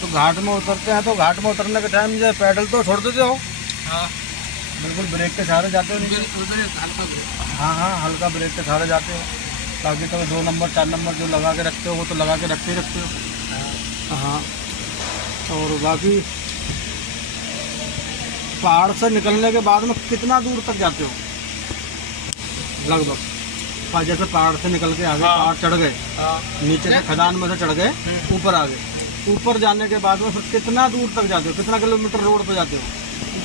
तो घाट में उतरते हैं तो घाट में उतरने के टाइम ये पैडल तो छोड़ देते हो? हाँ बिल्कुल ब्रेक के सहारे जाते हो? नहीं, हल्का ब्रेक। हाँ हाँ, हल्का ब्रेक के सहारे जाते हो, ताकि तो 2 नंबर 4 नंबर जो लगा के रखते हो वो तो लगा के रखते ही रखते हो। हाँ, और बाकी पहाड़ से निकलने के बाद में कितना दूर तक जाते हो लगभग? जैसे पहाड़ से निकल के आगे, हाँ। पहाड़ चढ़ गए, हाँ नीचे से खदान में से चढ़ गए, ऊपर आ गए, ऊपर जाने के बाद में फिर कितना दूर तक जाते हो? कितना किलोमीटर रोड पे जाते हो?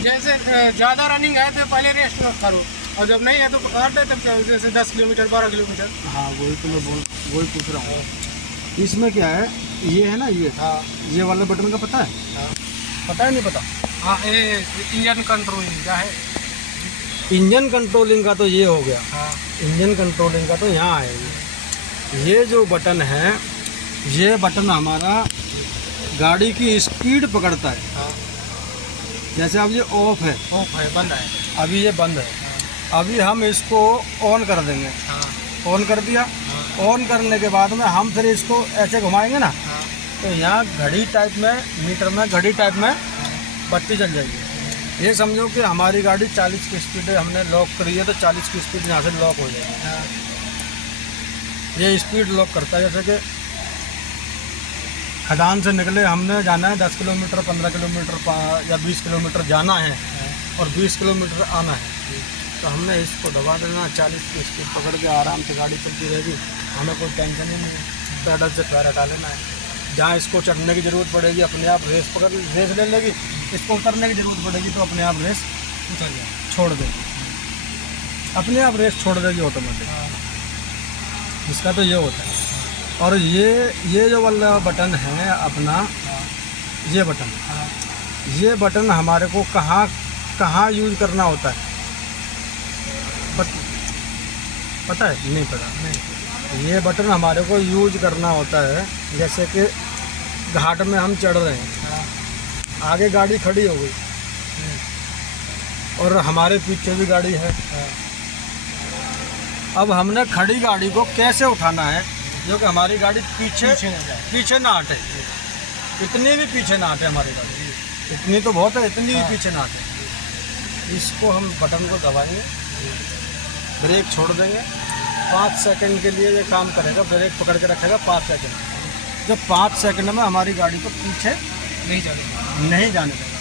जैसे ज़्यादा रनिंग है तो पहले रेस्ट करो, और जब नहीं है तो पकड़ते तब चलो, जैसे 10 किलोमीटर 12 किलोमीटर। हाँ, वही तो मैं वही पूछ रहा हूँ। इसमें क्या है, ये है ना, ये वाले बटन का पता है? पता है नहीं पता? हाँ, ये इंजन कंट्रोलिंग का है। इंजन कंट्रोलिंग का तो ये हो गया। हाँ इंजन कंट्रोलिंग का तो यहाँ है। ये जो बटन है, ये बटन हमारा गाड़ी की स्पीड पकड़ता है। हाँ, जैसे अब ये ऑफ है, बंद है। अभी ये बंद है, अभी हम इसको ऑन कर देंगे। हाँ ऑन कर दिया, ऑन करने के बाद में हम फिर इसको ऐसे घुमाएंगे ना, हाँ तो यहाँ घड़ी टाइप में, मीटर में घड़ी टाइप में बत्ती चल जाएगी। ये समझो कि हमारी गाड़ी 40 की स्पीड हमने लॉक करी है, तो 40 की स्पीड यहाँ से लॉक हो जाएगी। ये स्पीड लॉक करता है। जैसे कि खदान से निकले, हमने जाना है 10 किलोमीटर 15 किलोमीटर या 20 किलोमीटर जाना है और 20 किलोमीटर आना है, तो हमने इसको दबा देना, 40 की स्पीड पकड़ के आराम से गाड़ी चलती रहेगी, हमें कोई टेंशन ही नहीं है। पैडल से पैर हटा लेना है। जहाँ इसको चढ़ने की ज़रूरत पड़ेगी अपने आप रेस ले लेगी, इसको उतरने की ज़रूरत पड़ेगी तो अपने आप रेस उतर जाएगी, छोड़ देगी, अपने आप रेस छोड़ देगी ऑटोमेटिक। इसका तो ये होता है। और ये जो वाला बटन है अपना, ये बटन हमारे को कहाँ यूज़ करना होता है पता है? नहीं पता। नहीं, ये बटन हमारे को यूज करना होता है जैसे कि घाट में हम चढ़ रहे हैं, आगे गाड़ी खड़ी हो गई और हमारे पीछे भी गाड़ी है। अब हमने खड़ी गाड़ी को कैसे उठाना है जो कि हमारी गाड़ी पीछे ना हटे, इतनी भी पीछे ना हटे हमारी गाड़ी, इतनी तो बहुत है, इतनी भी पीछे ना हटे। इसको हम बटन को दबाएंगे, ब्रेक छोड़ देंगे, 5 सेकंड के लिए ये काम करेगा, ब्रेक पकड़ के रखेगा 5 सेकंड। जब 5 सेकंड में हमारी गाड़ी को पीछे नहीं जाने देगा,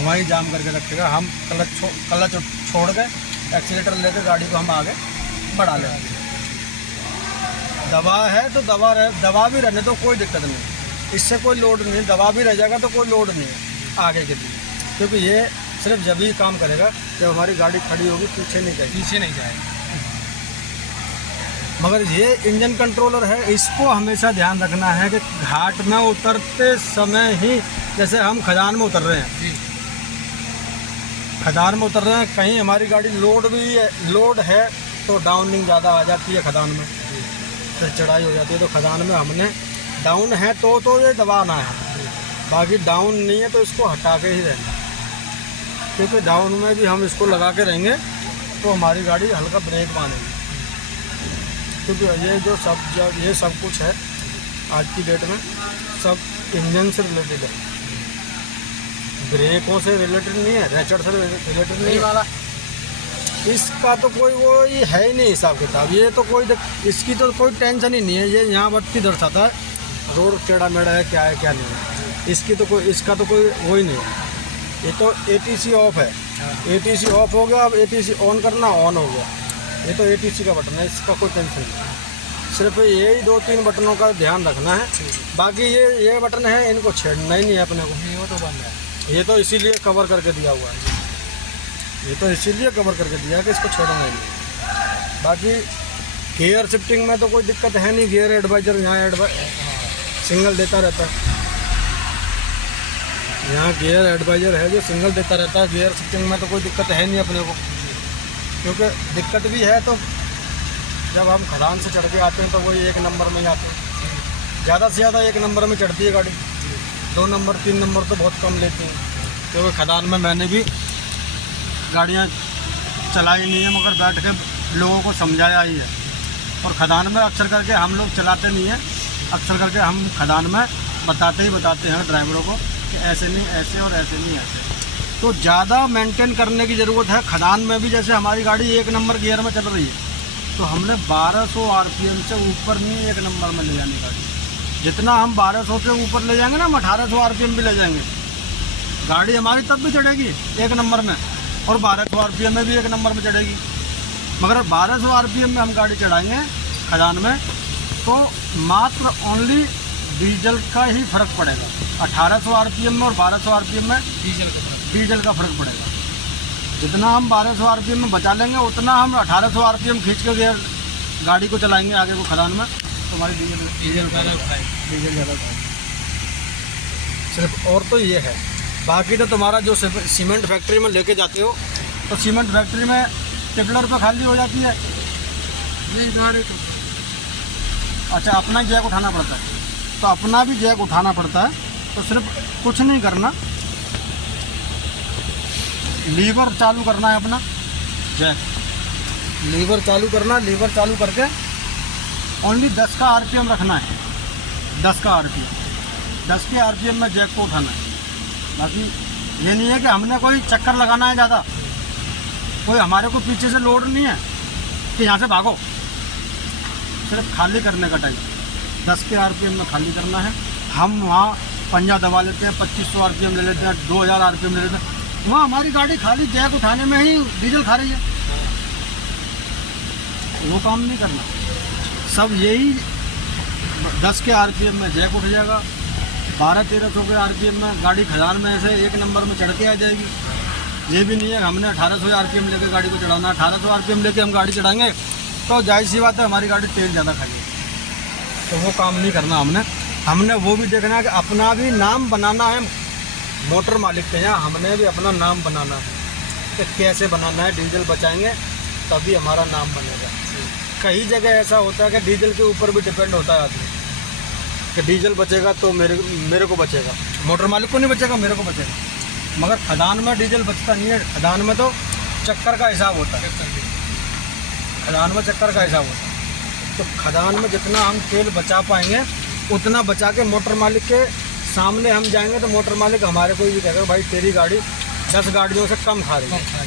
वहीं जाम करके रखेगा। हम क्लच छोड़ के एक्सीलेटर लेकर गाड़ी को हम आगे बढ़ा लेंगे। दबा है तो दबा भी रहने तो कोई दिक्कत नहीं, इससे कोई लोड नहीं, दबा भी रह जाएगा तो कोई लोड नहीं है आगे के लिए, क्योंकि ये सिर्फ जब ही काम करेगा जब हमारी गाड़ी खड़ी होगी, पीछे नहीं जाएगी। मगर ये इंजन कंट्रोलर है, इसको हमेशा ध्यान रखना है कि घाट में उतरते समय ही, जैसे हम खदान में उतर रहे हैं, कहीं हमारी गाड़ी लोड है तो डाउनिंग ज़्यादा आ जाती है खदान में, फिर चढ़ाई हो जाती है। तो खदान में हमने डाउन है तो ये दबाना है, बाकी डाउन नहीं है तो इसको हटा के ही रहना, क्योंकि डाउन में भी हम इसको लगा के रहेंगे तो हमारी गाड़ी हल्का ब्रेक मानेगी। क्योंकि ये सब कुछ है आज की डेट में, सब इंजन से रिलेटेड है, ब्रेकों से रिलेटेड नहीं है, रेचर से रिलेटेड नहीं वाला। इसका तो कोई वो ही है ही नहीं हिसाब किताब, ये तो इसकी तो कोई टेंशन ही नहीं है। ये यहाँ बत्ती दर्शाता है, रोड टेढ़ा मेढ़ा है, क्या है क्या नहीं है, इसका तो कोई वो ही नहीं है। ये तो ATC ऑफ है, ATC ऑफ हो गया, अब ATC ऑन करना, ऑन हो गया। ये तो ATC का बटन है, इसका कोई टेंशन नहीं, सिर्फ यही 2-3 बटनों का ध्यान रखना है। बाकी ये बटन है, इनको छेड़ना ही नहीं है अपने को, वो तो बंद है। ये तो इसीलिए कवर करके दिया हुआ है, कि इसको छेड़ना ही नहीं। बाकी गियर शिफ्टिंग में तो कोई दिक्कत है नहीं, गियर एडवाइजर यहाँ सिंगल देता रहता है, यहाँ गियर एडवाइजर है जो सिंगल देता रहता है। गियर शिफ्टिंग में तो कोई दिक्कत है नहीं अपने को, क्योंकि दिक्कत भी है तो जब हम खदान से चढ़ के आते हैं तो वही 1 नंबर में जाते हैं, ज़्यादा से ज़्यादा 1 नंबर में चढ़ती है गाड़ी, 2 नंबर 3 नंबर तो बहुत कम लेती हैं। क्योंकि खदान में मैंने भी गाड़ियाँ चलाई नहीं है, मगर बैठ के लोगों को समझाया ही है। और खदान में अक्सर करके हम लोग चलाते नहीं हैं, अक्सर करके हम खदान में बताते हैं ड्राइवरों को कि ऐसे नहीं, ऐसे और ऐसे नहीं, ऐसे। तो ज़्यादा मेंटेन करने की ज़रूरत है। खदान में भी जैसे हमारी गाड़ी 1 नंबर गियर में चल रही है, तो हमने 1200 RPM से ऊपर नहीं 1 नंबर में ले जानी गाड़ी। जितना हम 1200 से ऊपर ले जाएंगे ना, हम 1800 RPM भी ले जाएंगे, गाड़ी हमारी तब भी चढ़ेगी 1 नंबर में, और 1200 RPM में भी 1 नंबर में चढ़ेगी। मगर 1200 RPM में हम गाड़ी चढ़ाएंगे खदान में, तो मात्र ओनली डीजल का ही फ़र्क पड़ेगा। 1800 RPM में और 1200 RPM में डीजल का फ़र्क पड़ेगा। जितना हम 1200 RPM में बचा लेंगे, उतना हम 1800 RPM खींच के गियर गाड़ी को चलाएंगे आगे को खदान में, तो हमारी डीजल ज़्यादा खाएगी। सिर्फ और तो ये है। बाकी तो तुम्हारा जो सीमेंट फैक्ट्री में लेके जाते हो, तो सीमेंट फैक्ट्री में टिपलर पे खाली हो जाती है। अच्छा, अपना जैक उठाना पड़ता है, तो अपना भी जैक उठाना पड़ता है। तो सिर्फ कुछ नहीं करना, लीवर चालू करना है अपना जैक, लीवर चालू करना, लीवर चालू करके ओनली 10 का RPM रखना है, 10 का RPM, 10 के RPM में जैक को उठाना है। बाकी ये नहीं है कि हमने कोई चक्कर लगाना है ज़्यादा, कोई हमारे को पीछे से लोड नहीं है कि यहाँ से भागो। सिर्फ खाली करने का टाइम 10 के RPM में खाली करना है। हम वहाँ पंजा दबा लेते हैं, 2500 RPM ले लेते हैं, 2000 RPM ले लेते हैं, वहाँ हमारी गाड़ी खाली जैक उठाने में ही डीजल खा रही है। वो काम नहीं करना, सब यही 10 के RPM में जैक उठ जाएगा, 1200-1300 के RPM में गाड़ी खदान में ऐसे 1 नंबर में चढ़ के आ जाएगी। ये भी नहीं है हमने 1800 RPM लेके गाड़ी को चढ़ाना। 1800 RPM लेके हम गाड़ी चढ़ाएंगे तो जाहिर सी बात है हमारी गाड़ी तेल ज़्यादा खाएगी, तो वो काम नहीं करना हमने। हमने वो भी देखना है कि अपना भी नाम बनाना है मोटर मालिक के यहाँ, हमने भी अपना नाम बनाना है कि कैसे बनाना है। डीजल बचाएंगे तभी हमारा नाम बनेगा। कई जगह ऐसा होता है कि डीजल के ऊपर भी डिपेंड होता है आदमी कि डीजल बचेगा तो मेरे को बचेगा, मोटर मालिक को नहीं बचेगा, मेरे को बचेगा। मगर खदान में डीजल बचता नहीं है। खदान में तो चक्कर का हिसाब होता है, खदान में चक्कर का हिसाब होता है। तो खदान में जितना हम तेल बचा पाएंगे उतना बचा के मोटर मालिक के सामने हम जाएंगे, तो मोटर मालिक हमारे को ये कहेगा भाई तेरी गाड़ी 10 गाड़ियों से कम खा रही है,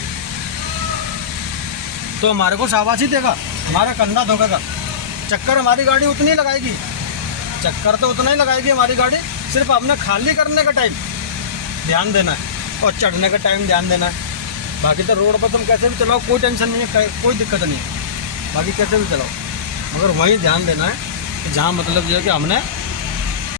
तो हमारे को शाबाशी देगा, हमारा कंधा धोखेगा। चक्कर हमारी गाड़ी उतनी लगाएगी, चक्कर तो उतना ही लगाएगी हमारी गाड़ी, सिर्फ अपने खाली करने का टाइम ध्यान देना है और चढ़ने का टाइम ध्यान देना है। बाकी तो रोड पर तुम कैसे भी चलाओ, कोई टेंशन नहीं है, कोई दिक्कत नहीं है, बाकी कैसे भी चलाओ, मगर वहीं ध्यान देना है कि जहाँ मतलब जो है कि हमने